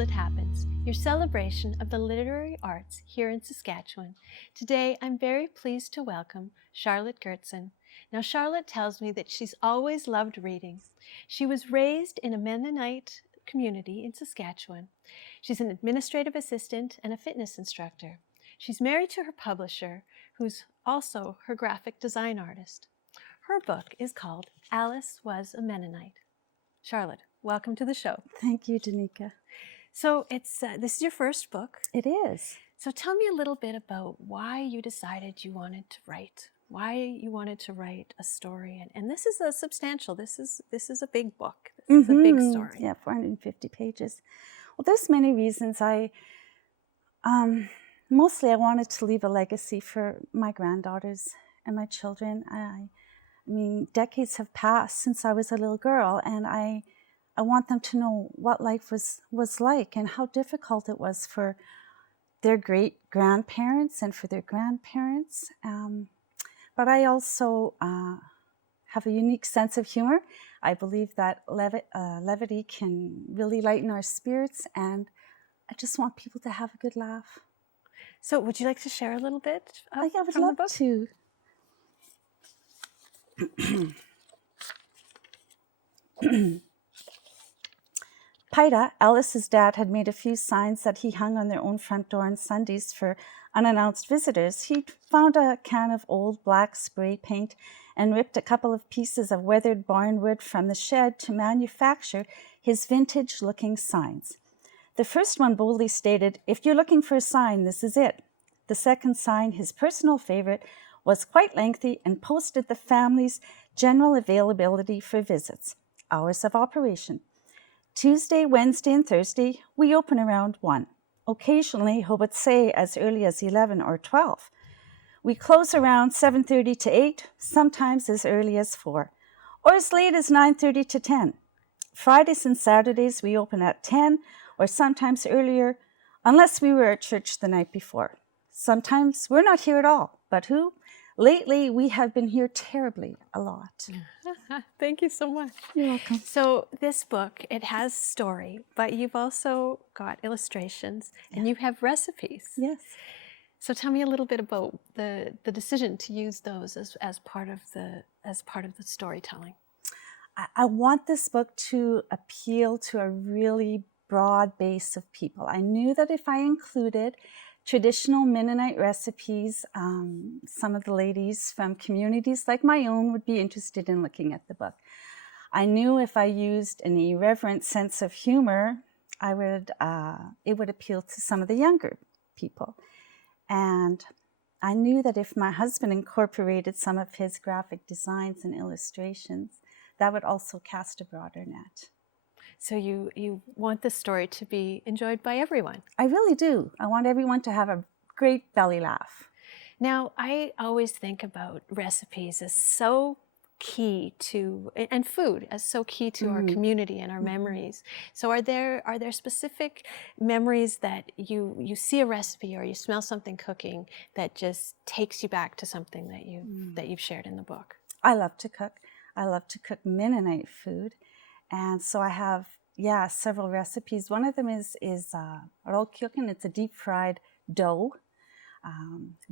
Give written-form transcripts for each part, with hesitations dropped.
It Happens, your celebration of the literary arts here in Saskatchewan. Today, I'm very pleased to welcome Charlotte Goertzen. Now, Charlotte tells me that she's always loved reading. She was raised in a Mennonite community in Saskatchewan. She's an administrative assistant and a fitness instructor. She's married to her publisher, who's also her graphic design artist. Her book is called Alice Was a Mennonite. Charlotte, welcome to the show. Thank you, Danica. So this is your first book. It is. So tell me a little bit about why you decided you wanted to write. Why you wanted to write a story, and this is a substantial. This is a big book. This is a big story. Yeah, 450 pages. Well, there's many reasons. Mostly I wanted to leave a legacy for my granddaughters and my children. I mean, decades have passed since I was a little girl, and I want them to know what life was like and how difficult it was for their great-grandparents and for their grandparents. But I also have a unique sense of humor. I believe that levity can really lighten our spirits, and I just want people to have a good laugh. So would you like to share a little bit I would from love the book? to. Pida, Alice's dad, had made a few signs that he hung on their own front door on Sundays for unannounced visitors. He'd found a can of old black spray paint and ripped a couple of pieces of weathered barnwood from the shed to manufacture his vintage-looking signs. The first one boldly stated, "If you're looking for a sign, this is it." The second sign, his personal favorite, was quite lengthy and posted the family's general availability for visits. Hours of operation: Tuesday, Wednesday, and Thursday, we open around 1. Occasionally, he would say as early as 11 or 12. We close around 7:30 to 8, sometimes as early as 4, or as late as 9:30 to 10. Fridays and Saturdays, we open at 10, or sometimes earlier, unless we were at church the night before. Sometimes we're not here at all, but who? Lately, we have been here terribly a lot. Thank you so much. You're welcome. So this book, it has story, but you've also got illustrations and you have recipes. Yes. So tell me a little bit about the decision to use those as part of the storytelling. I want this book to appeal to a really broad base of people. I knew that if I included traditional Mennonite recipes, some of the ladies from communities like my own would be interested in looking at the book. I knew if I used an irreverent sense of humor, it would appeal to some of the younger people. And I knew that if my husband incorporated some of his graphic designs and illustrations, that would also cast a broader net. So you want this story to be enjoyed by everyone. I really do. I want everyone to have a great belly laugh. Now, I always think about recipes as so key to, and food as so key to our community and our memories. So are there specific memories that you see a recipe or you smell something cooking that just takes you back to something that you've shared in the book? I love to cook. I love to cook Mennonite food. And so I have, several recipes. One of them is rokyoken. It's a deep-fried dough.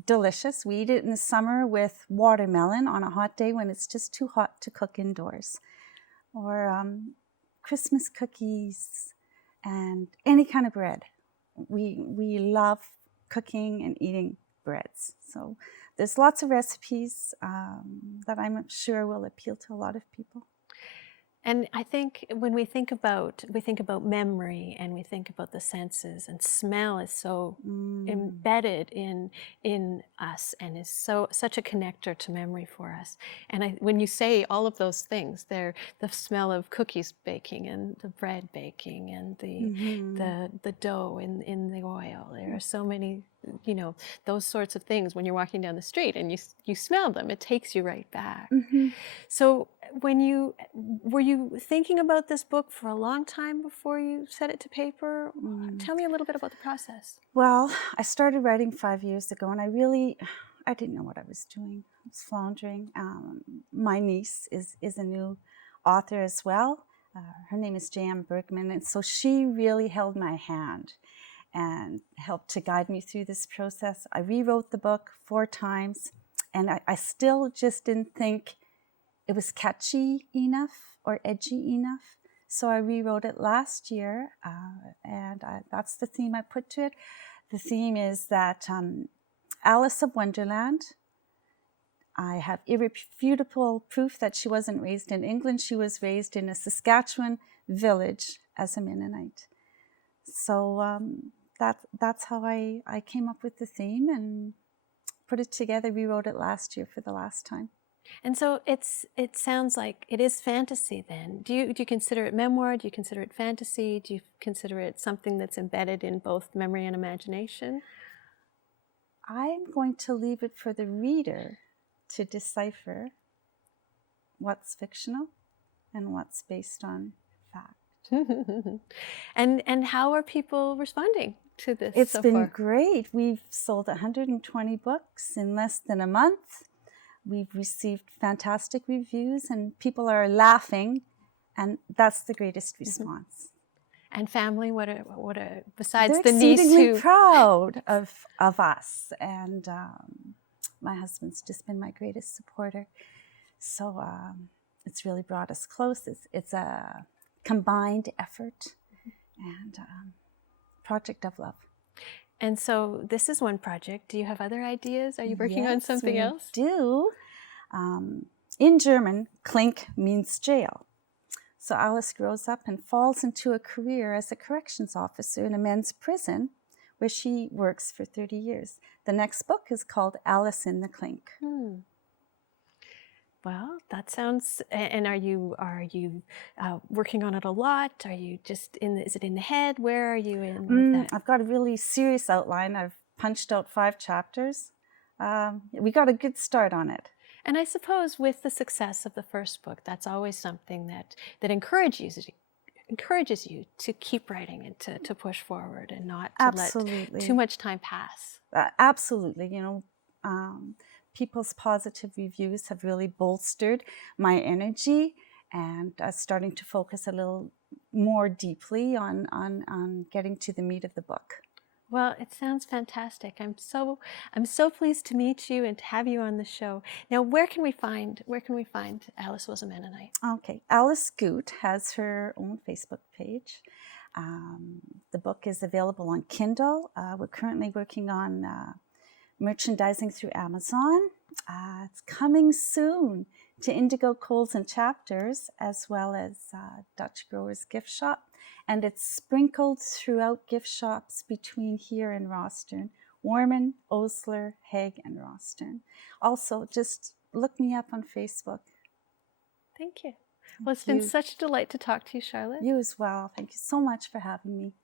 Delicious. We eat it in the summer with watermelon on a hot day when it's just too hot to cook indoors. Or Christmas cookies and any kind of bread. We love cooking and eating breads. So there's lots of recipes that I'm sure will appeal to a lot of people. And I think when we think about memory and we think about the senses, and smell is so embedded in us and is such a connector to memory for us. And when you say all of those things, they're the smell of cookies baking and the bread baking and the dough in the oil. There are so many, those sorts of things. When you're walking down the street and you smell them, it takes you right back. So were you thinking about this book for a long time before you set it to paper? Tell me a little bit about the process. Well, I started writing 5 years ago, and I didn't know what I was doing. I was floundering. My niece is a new author as well. Her name is Jan Bergman, and so she really held my hand and helped to guide me through this process. I rewrote the book 4 times, and I still just didn't think it was catchy enough or edgy enough. So I rewrote it last year, and that's the theme I put to it. The theme is that Alice of Wonderland, I have irrefutable proof that she wasn't raised in England. She was raised in a Saskatchewan village as a Mennonite. So that's how I came up with the theme and put it together, rewrote it last year for the last time. And so it sounds like it is fantasy then. Do you consider it memoir? Do you consider it fantasy? Do you consider it something that's embedded in both memory and imagination? I'm going to leave it for the reader to decipher what's fictional and what's based on fact. And how are people responding to this? It's so been far? Great. We've sold 120 books in less than a month. We've received fantastic reviews and people are laughing, and that's the greatest response. And family, what are besides They're the niece exceedingly proud of us, and my husband's just been my greatest supporter. So it's really brought us close. It's a combined effort and project of love. And so this is one project. Do you have other ideas? Are you working on something else? Yes, we do. In German, Klink means jail. So Alice grows up and falls into a career as a corrections officer in a men's prison where she works for 30 years. The next book is called Alice in the Klink. Well, that sounds, and are you working on it a lot? Are you just is it in the head? Where are you in with that? I've got a really serious outline. I've punched out 5 chapters. We got a good start on it. And I suppose with the success of the first book, that's always something that encourages you to keep writing and to push forward and not to let too much time pass. Absolutely. You know, people's positive reviews have really bolstered my energy, and starting to focus a little more deeply on getting to the meat of the book. Well, it sounds fantastic. I'm so pleased to meet you and to have you on the show. Now, where can we find Alice Was a Mennonite? Okay, Alice Goot has her own Facebook page. The book is available on Kindle. We're currently working on merchandising through Amazon. It's coming soon to Indigo Coals and Chapters, as well as Dutch Growers Gift Shop. And it's sprinkled throughout gift shops between here and Rostern, Warman, Osler, Hague, and Rostern. Also, just look me up on Facebook. Thank you. Well, it's been such a delight to talk to you, Charlotte. You as well. Thank you so much for having me.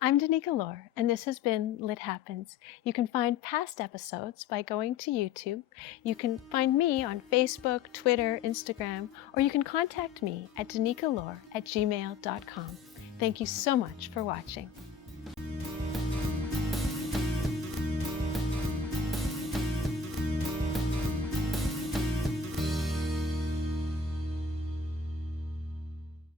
I'm Danica Lorer, and this has been Lit Happens. You can find past episodes by going to YouTube. You can find me on Facebook, Twitter, Instagram, or you can contact me at danicalore@gmail.com. Thank you so much for watching.